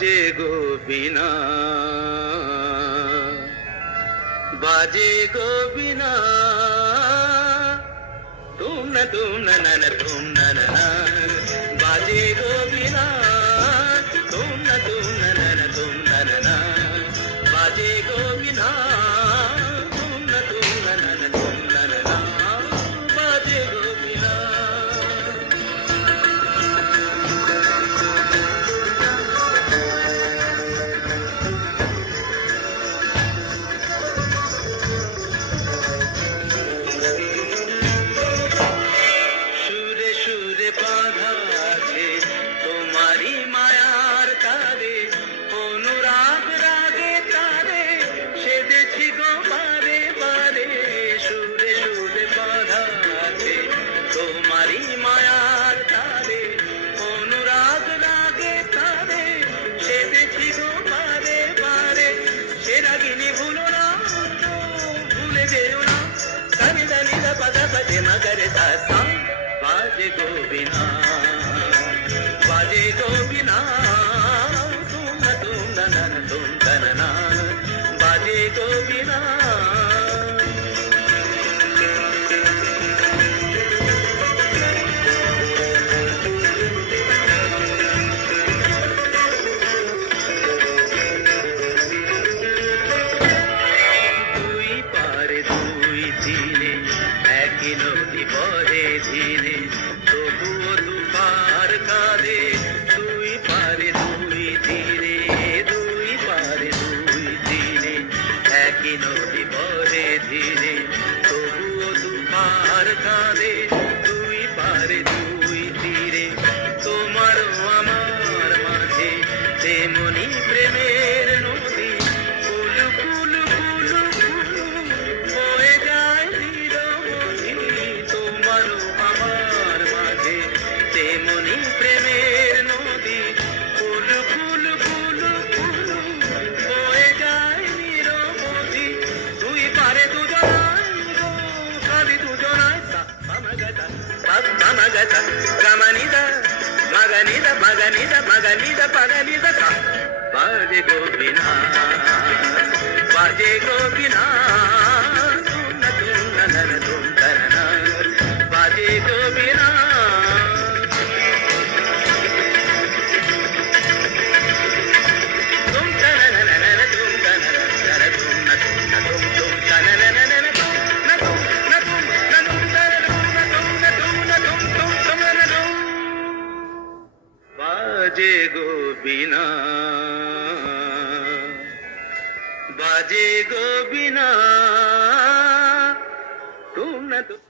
বাজে গো বিনা, বাজে গো বিনা, তুম না না না তুম না না, বাজে গো বিনা, তুম না না তুম না না, বাজে গো বিনা, তুম না না তুম না না, বাজে গো বিনা। সুরে সুরে বাঁধা আছে তোমারি মায়ার তারে, অনুরাগ রাগে তারে সেদেছি গো বারে বারে। সুরে সুরে বাঁধা আছে তোমারি মায়ার তারে, অনুরাগ রাগে তারে সেদেছি গো বারে বারে। সে রাগিনী ভুলো না, ভুলে যেও না, সানি দানি দা পাদা বাজে মগরে দাস্তা, বাজে গো বিনা, বাজে গো বিনা, তুম না তুম না, বাজে গো বিনা। দুই পারে দুই তীরে একই নদী বহে ধীরে, তবুও দুপার কাঁধে। দুই পারে দুই তীরে, দুই পারে দুই তীরে একই নদী বহে ধীরে, তবুও দুপার কাঁধে। দুই পারে দুই তীরে তোমারও আমার মাঝে তেমনি প্রেমের নদী, কুলু কুলু কুলু কুলু বয়ে যায় নিরবধি। তোমারও আমার মাঝে তেমনি প্রেমের নদী, কুলু কুলু কুলু কুলু বয়ে যায় নিরবধি। দুই পারে দুজনায় গো, কাঁদি দুজনায়, মাগাদা মাগাদা গামানিদা মাগানিদা মাগানিদা মাগানিদা পাগানিদা, বাজে গো বিনা, বাজে গো বিনা, তুম না তুম না, বাজে গো বিনা। তুম না না না না তুম না না তুম না তুম না না না না না তুম না তুম না তুম না তুম না তুম না তুম না তুম। বাজে গো বিনা, বাজে গো বিনা, তুম না তুম।